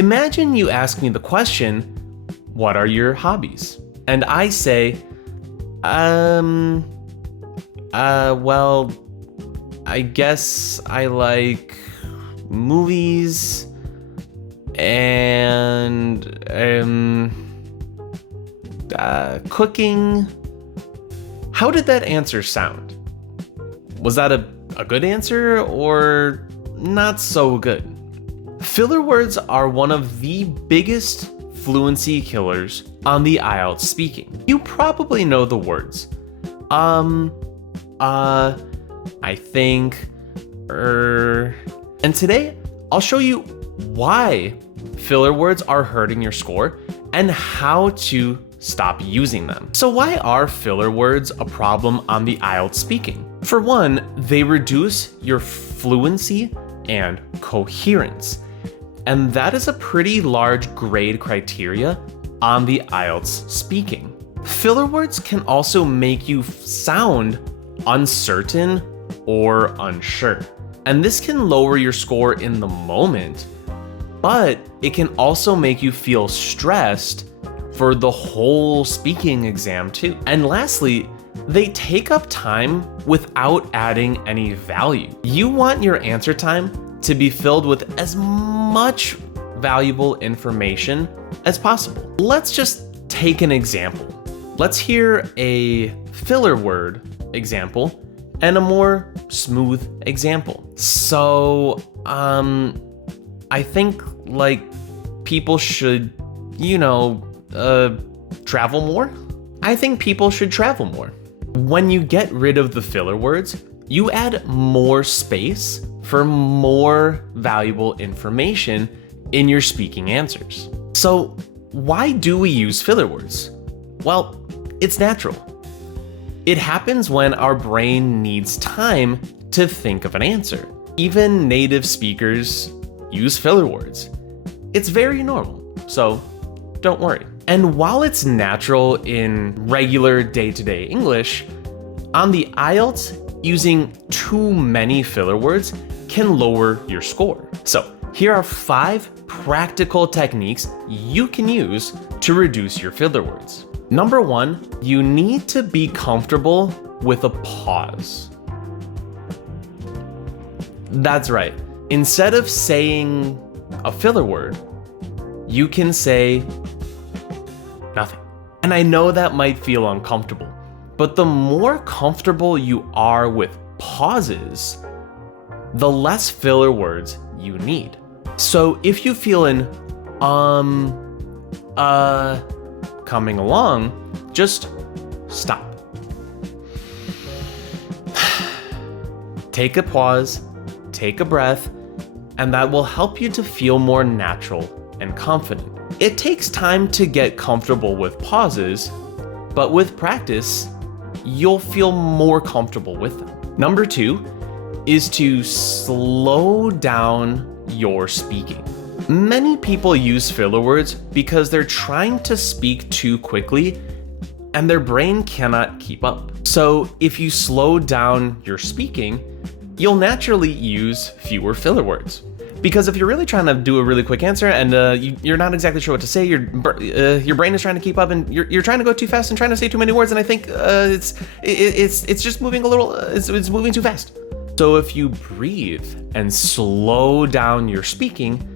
Imagine you ask me the question, what are your hobbies? And I say, well, I guess I like movies and cooking. How did that answer sound? Was that a good answer or not so good? Filler words are one of the biggest fluency killers on the IELTS speaking. You probably know the words. I think, And today, I'll show you why filler words are hurting your score and how to stop using them. So why are filler words a problem on the IELTS speaking? For one, they reduce your fluency and coherence. And that is a pretty large grade criteria on the IELTS speaking. Filler words can also make you sound uncertain or unsure. And this can lower your score in the moment, but it can also make you feel stressed for the whole speaking exam too. And lastly, they take up time without adding any value. You want your answer time to be filled with as much valuable information as possible. Let's just take an example. Let's hear a filler word example and a more smooth example. So, I think like people should, travel more. I think people should travel more. When you get rid of the filler words, you add more space for more valuable information in your speaking answers. So why do we use filler words? Well, it's natural. It happens when our brain needs time to think of an answer. Even native speakers use filler words. It's very normal, so don't worry. And while it's natural in regular day-to-day English, on the IELTS, using too many filler words can lower your score. So here are 5 practical techniques you can use to reduce your filler words. Number 1, you need to be comfortable with a pause. That's right. Instead of saying a filler word, you can say nothing. And I know that might feel uncomfortable, but the more comfortable you are with pauses, the less filler words you need. So if you feel an coming along, just stop. Take a pause, take a breath, and that will help you to feel more natural and confident. It takes time to get comfortable with pauses, but with practice, you'll feel more comfortable with them. Number 2 is to slow down your speaking. Many people use filler words because they're trying to speak too quickly and their brain cannot keep up. So if you slow down your speaking, you'll naturally use fewer filler words. Because if you're really trying to do a really quick answer and you're not exactly sure what to say, your brain is trying to keep up and you're trying to go too fast and trying to say too many words, and I think it's just moving a little, it's moving too fast. So if you breathe and slow down your speaking,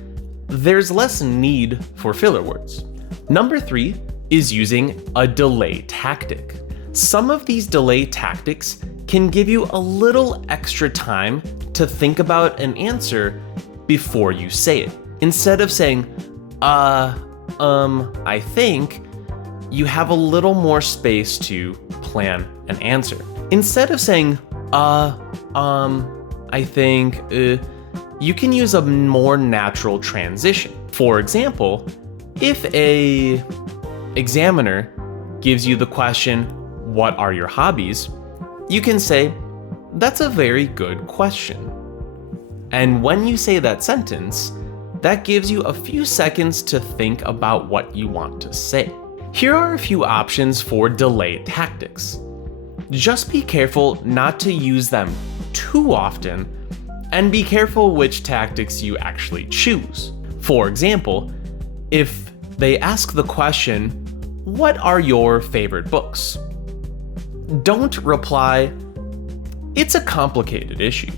there's less need for filler words. Number 3 is using a delay tactic. Some of these delay tactics can give you a little extra time to think about an answer before you say it. Instead of saying, I think, you have a little more space to plan an answer. Instead of saying, I think, you can use a more natural transition. For example, if a examiner gives you the question, what are your hobbies? You can say, that's a very good question. And when you say that sentence, that gives you a few seconds to think about what you want to say. Here are a few options for delay tactics. Just be careful not to use them too often, and be careful which tactics you actually choose. For example, if they ask the question, "What are your favorite books?" Don't reply, "It's a complicated issue."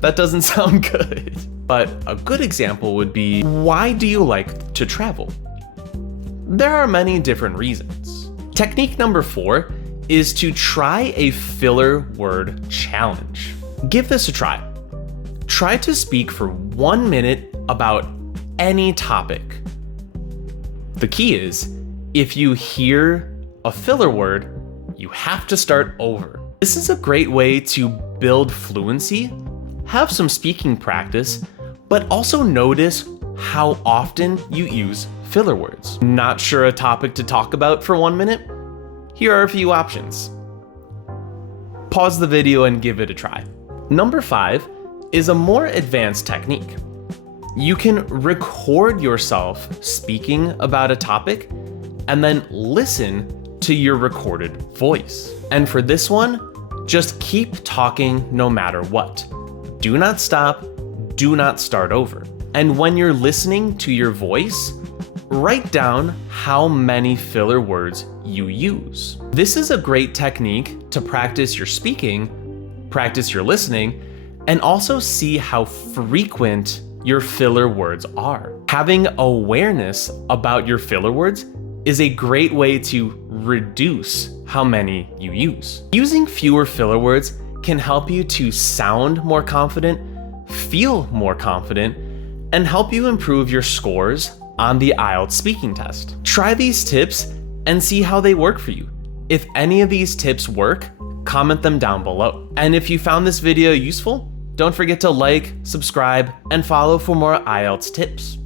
That doesn't sound good. But a good example would be, "Why do you like to travel?" There are many different reasons. Technique number 4 is to try a filler word challenge. Give this a try. Try to speak for 1 minute about any topic. The key is, if you hear a filler word, you have to start over. This is a great way to build fluency, have some speaking practice, but also notice how often you use filler words. Not sure a topic to talk about for 1 minute? Here are a few options. Pause the video and give it a try. Number 5 is a more advanced technique. You can record yourself speaking about a topic and then listen to your recorded voice. And for this one, just keep talking no matter what. Do not stop, do not start over. And when you're listening to your voice, write down how many filler words you use. This is a great technique to practice your speaking, practice your listening, and also see how frequent your filler words are. Having awareness about your filler words is a great way to reduce how many you use. Using fewer filler words can help you to sound more confident, feel more confident, and help you improve your scores on the IELTS speaking test. Try these tips and see how they work for you. If any of these tips work, comment them down below. And if you found this video useful, don't forget to like, subscribe, and follow for more IELTS tips.